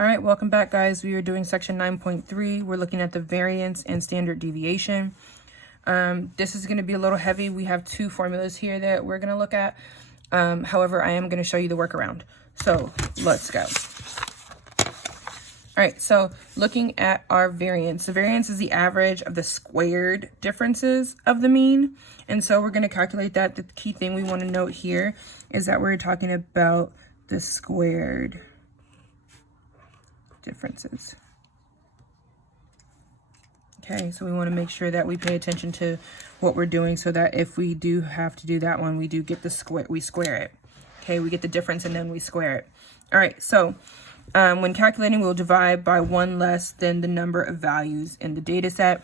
All right, welcome back, guys. We are doing section 9.3. We're looking at the variance and standard deviation. This is going to be a little heavy. We have two formulas here that we're going to look at. However, I am going to show you the workaround. So let's go. All right, so looking at our variance. The variance is the average of the squared differences of the mean. And so we're going to calculate that. The key thing we want to note here is that we're talking about the squared differences. Okay, so we want to make sure that we pay attention to what we're doing so that if we do have to do that one, we do get the square, we square it. Okay, we get the difference and then we square it. All right, so when calculating, we'll divide by one less than the number of values in the data set.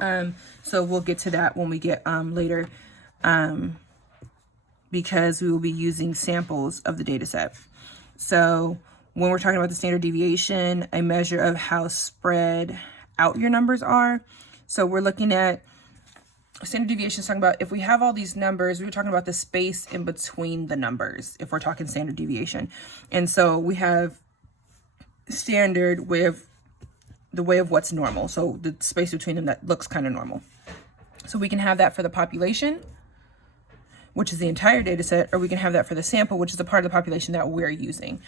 So we'll get to that when we get later because we will be using samples of the data set. So when we're talking about the standard deviation, a measure of how spread out your numbers are. So we're looking at standard deviation is talking about if we have all these numbers, we were talking about the space in between the numbers if we're talking standard deviation. And so we have standard with the way of what's normal. So the space between them that looks kind of normal. So we can have that for the population, which is the entire data set, or we can have that for the sample, which is the part of the population that we're using.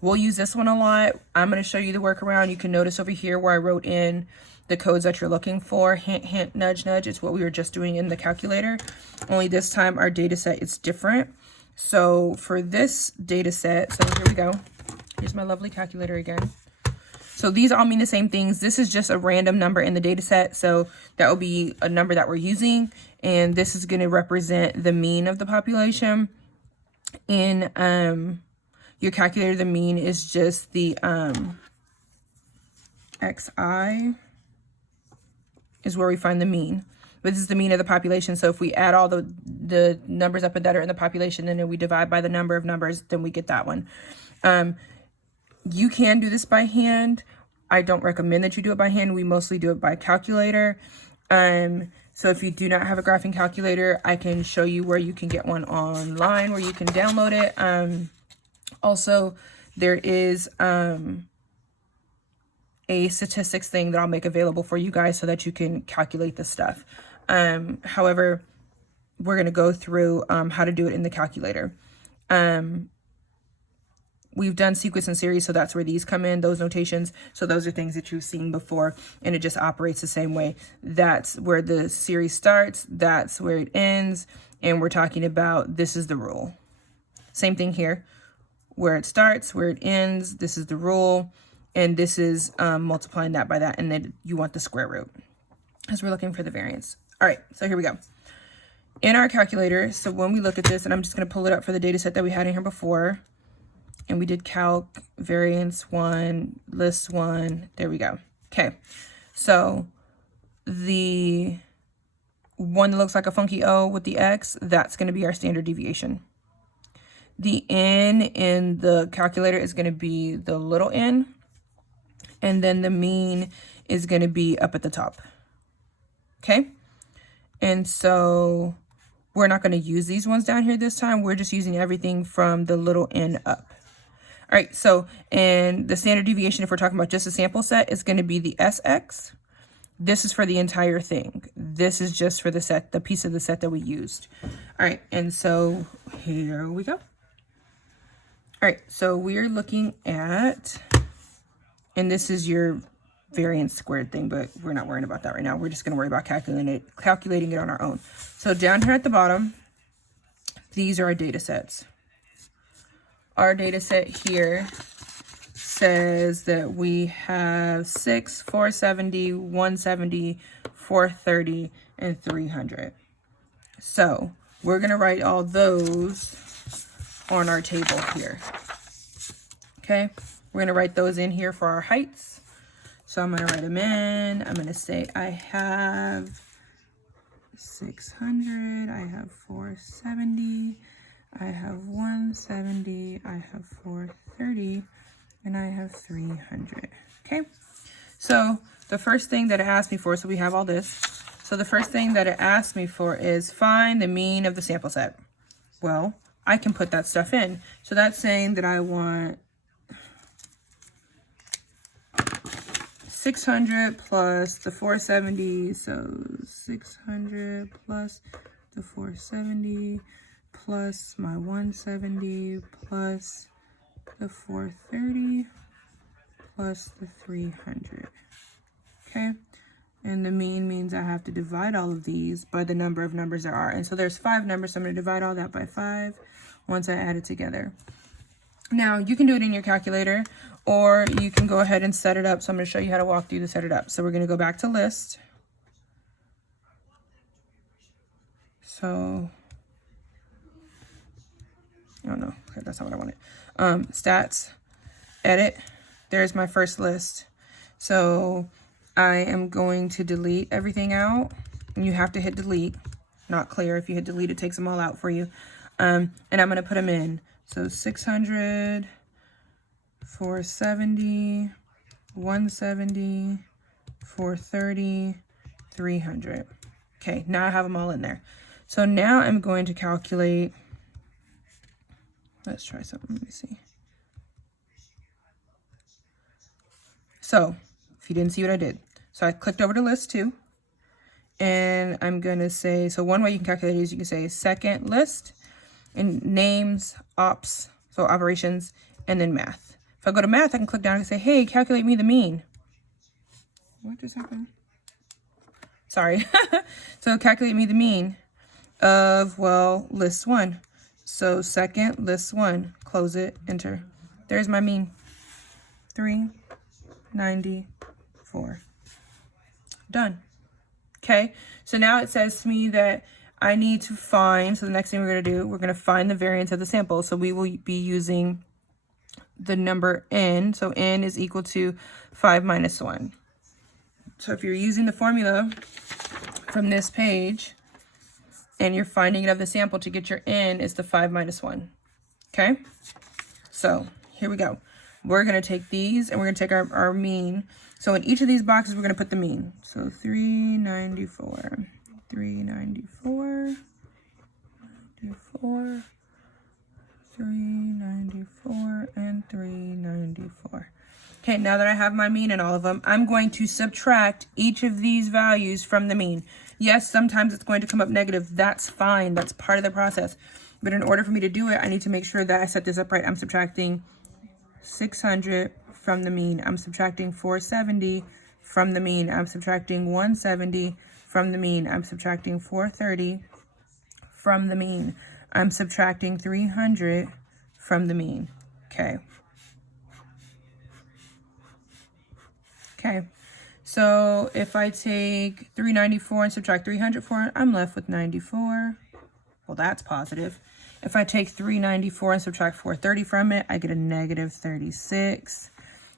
We'll use this one a lot. I'm going to show you the workaround. You can notice over here where I wrote in the codes that you're looking for. Hint, hint, nudge, nudge. It's what we were just doing in the calculator. Only this time our data set is different. So for this data set, so here we go. Here's my lovely calculator again. So these all mean the same things. This is just a random number in the data set. So that will be a number that we're using. And this is going to represent the mean of the population. In your calculator, the mean is just the xi is where we find the mean. But this is the mean of the population. So if we add all the numbers up that are in the population, and then we divide by the number of numbers, then we get that one. You can do this by hand. I don't recommend that you do it by hand. We mostly do it by calculator. So if you do not have a graphing calculator, I can show you where you can get one online, where you can download it. Also, there is a statistics thing that I'll make available for you guys so that you can calculate this stuff. However, we're going to go through how to do it in the calculator. We've done sequence and series, so that's where these come in, those notations. So those are things that you've seen before, and it just operates the same way. That's where the series starts, that's where it ends, and we're talking about this is the rule. Same thing here, where it starts, where it ends, this is the rule, and this is multiplying that by that, and then you want the square root, because we're looking for the variance. All right, so here we go. In our calculator, so when we look at this, and I'm just going to pull it up for the data set that we had in here before, and we did calc, variance 1, list 1, there we go. Okay, so the one that looks like a funky O with the X, that's going to be our standard deviation. The N in the calculator is going to be the little n, and then the mean is going to be up at the top. Okay, and so we're not going to use these ones down here this time. We're just using everything from the little n up. All right, so and the standard deviation, if we're talking about just a sample set, is going to be the SX. This is for the entire thing. This is just for the set, the piece of the set that we used. All right, and so here we go. All right, so we are looking at, and this is your variance squared thing, but we're not worrying about that right now. We're just going to worry about calculating it on our own. So down here at the bottom, these are our data sets. Our data set here says that we have 6, 470, 170, 430, and 300. So we're going to write all those on our table here. Okay, we're going to write those in here for our heights. So I'm going to write them in. I'm going to say I have 600, I have 470, I have 170, I have 430, and I have 300. Okay, so the first thing that it asked me for, so we have all this. So the first thing that it asked me for is find the mean of the sample set. Well, I can put that stuff in. So that's saying that I want 600 plus the 470, so 600 plus the 470 plus my 170 plus the 430 plus the 300. Okay, and the mean means I have to divide all of these by the number of numbers there are. And so there's 5 numbers, so I'm going to divide all that by 5 once I add it together. Now, you can do it in your calculator, or you can go ahead and set it up. So I'm going to show you how to walk through to set it up. So we're going to go back to list. So, oh no, okay, that's not what I wanted. Stats, edit, there's my first list. So I am going to delete everything out. And you have to hit delete, not clear. If you hit delete, it takes them all out for you. And I'm going to put them in. So 600, 470, 170, 430, 300. Okay, now I have them all in there. So now I'm going to calculate. Let's try something. Let me see. So if you didn't see what I did, so I clicked over to list 2. And I'm going to say, so one way you can calculate it is you can say second list and names, ops, so operations, and then math. If I go to math, I can click down and say, hey, calculate me the mean. What just happened? Sorry. So calculate me the mean of, well, list 1. So second, list 1, close it, enter. There's my mean, 394. Done. Okay, so now it says to me that I need to find, so the next thing we're going to do, we're going to find the variance of the sample. So we will be using the number n. So n is equal to 5 minus 1. So if you're using the formula from this page and you're finding it of the sample to get your n, is the 5 minus 1. Okay, so here we go. We're going to take these and we're going to take our mean. So in each of these boxes, we're going to put the mean. So 394, 394, 94, 394, and 394. Okay, now that I have my mean in all of them, I'm going to subtract each of these values from the mean. Yes, sometimes it's going to come up negative. That's fine. That's part of the process. But in order for me to do it, I need to make sure that I set this up right. I'm subtracting 600 from the mean. I'm subtracting 470 from the mean. I'm subtracting 170 from the mean. I'm subtracting 430 from the mean. I'm subtracting 300 from the mean. Okay. Okay. So if I take 394 and subtract 300 for it, I'm left with 94. Well, that's positive. If I take 394 and subtract 430 from it, I get a negative 36.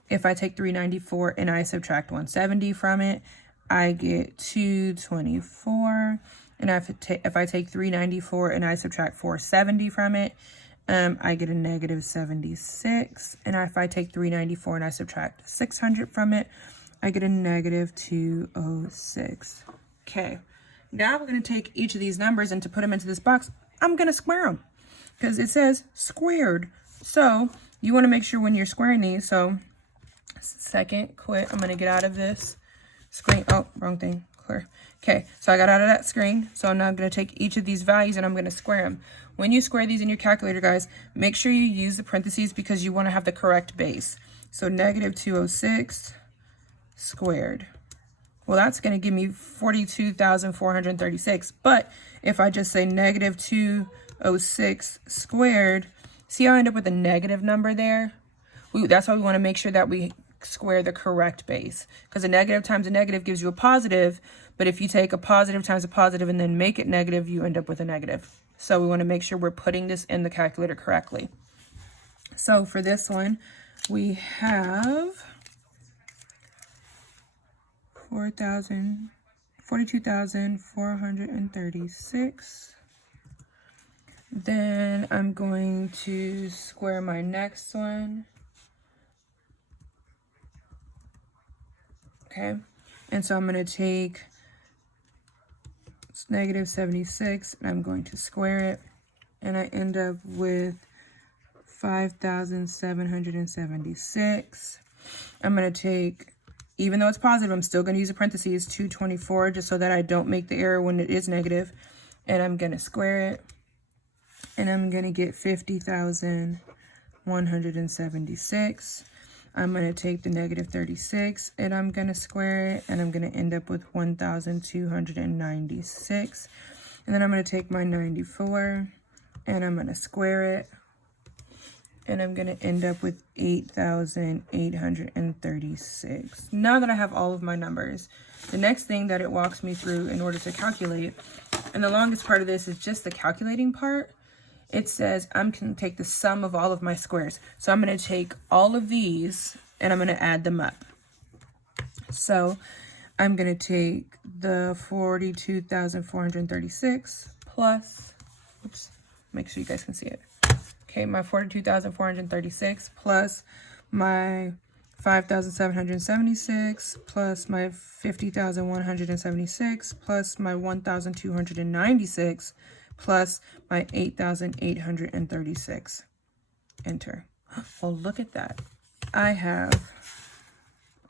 If I take 394 and I subtract 170 from it, I get 224. And if I take 394 and I subtract 470 from it, I get a negative 76. And if I take 394 and I subtract 600 from it, I get a negative 206. Okay, now we're going to take each of these numbers, and to put them into this box, I'm going to square them because it says squared. So you want to make sure when you're squaring these, so second, quit. I'm going to get out of this screen. Oh, wrong thing. Clear. Okay, so I got out of that screen. So now I'm going to take each of these values and I'm going to square them. When you square these in your calculator, guys, make sure you use the parentheses because you want to have the correct base. So negative 206 squared. Well, that's going to give me 42,436. But if I just say negative 206 squared, see how I end up with a negative number there? That's why we want to make sure that we square the correct base, because a negative times a negative gives you a positive. But if you take a positive times a positive and then make it negative, you end up with a negative. So we want to make sure we're putting this in the calculator correctly. So for this one, we have 42,436. Then I'm going to square my next one. Okay, and so I'm going to take negative 76 and I'm going to square it, and I end up with 5,776. I'm going to take Even though it's positive, I'm still going to use a parentheses, 224, just so that I don't make the error when it is negative. And I'm going to square it. And I'm going to get 50,176. I'm going to take the negative 36 and I'm going to square it, and I'm going to end up with 1,296. And then I'm going to take my 94 and I'm going to square it, and I'm going to end up with 8,836. Now that I have all of my numbers, the next thing that it walks me through in order to calculate, and the longest part of this is just the calculating part, it says I'm going to take the sum of all of my squares. So I'm going to take all of these and I'm going to add them up. So I'm going to take the 42,436 plus, oops, make sure you guys can see it. Okay, my 42,436 plus my 5,776 plus my 50,176 plus my 1,296 plus my 8,836. Enter. Well, look at that. I have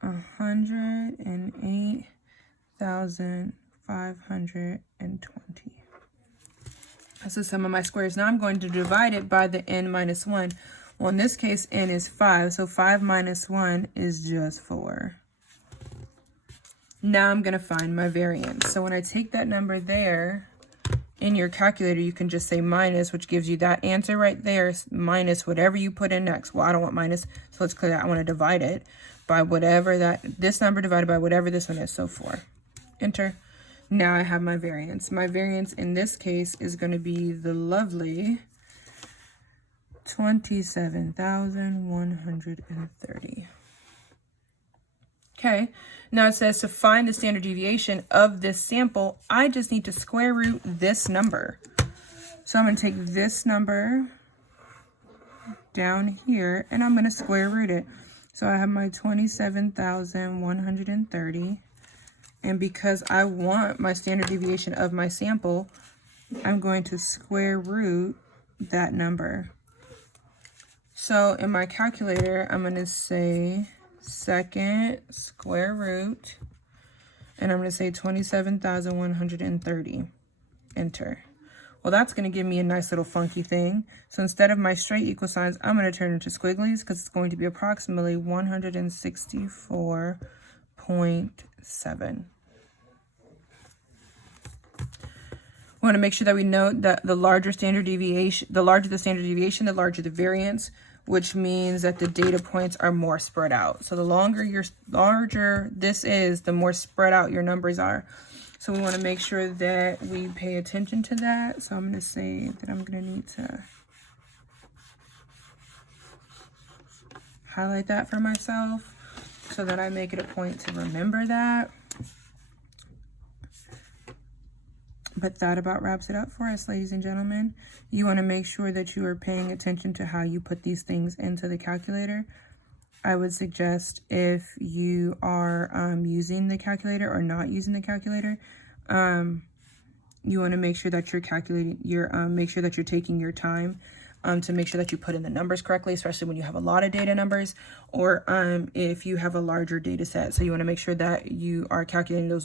108,520. That's the sum of my squares. Now I'm going to divide it by the n minus 1. Well, in this case, n is 5, so 5 minus 1 is just 4. Now I'm going to find my variance. So when I take that number there, in your calculator, you can just say minus, which gives you that answer right there, minus whatever you put in next. Well, I don't want minus, so let's clear that. I want to divide it by whatever this number divided by whatever this one is, so 4. Enter. Now I have my variance. My variance in this case is going to be the lovely 27,130. Okay, now it says to find the standard deviation of this sample, I just need to square root this number. So I'm going to take this number down here and I'm going to square root it. So I have my 27,130. And because I want my standard deviation of my sample, I'm going to square root that number. So in my calculator, I'm going to say second square root, and I'm going to say 27,130. Enter. Well, that's going to give me a nice little funky thing. So instead of my straight equal signs, I'm going to turn into squigglies because it's going to be approximately 164.7. We want to make sure that we note that the larger the standard deviation, the larger the variance, which means that the data points are more spread out. So the larger this is, the more spread out your numbers are. So we want to make sure that we pay attention to that. So I'm going to say that I'm going to need to highlight that for myself so that I make it a point to remember that. But that about wraps it up for us, ladies and gentlemen. You want to make sure that you are paying attention to how you put these things into the calculator. I would suggest if you are using the calculator or not using the calculator, you want to make sure that you're calculating make sure that you're taking your time to make sure that you put in the numbers correctly, especially when you have a lot of data numbers or if you have a larger data set. So you want to make sure that you are calculating those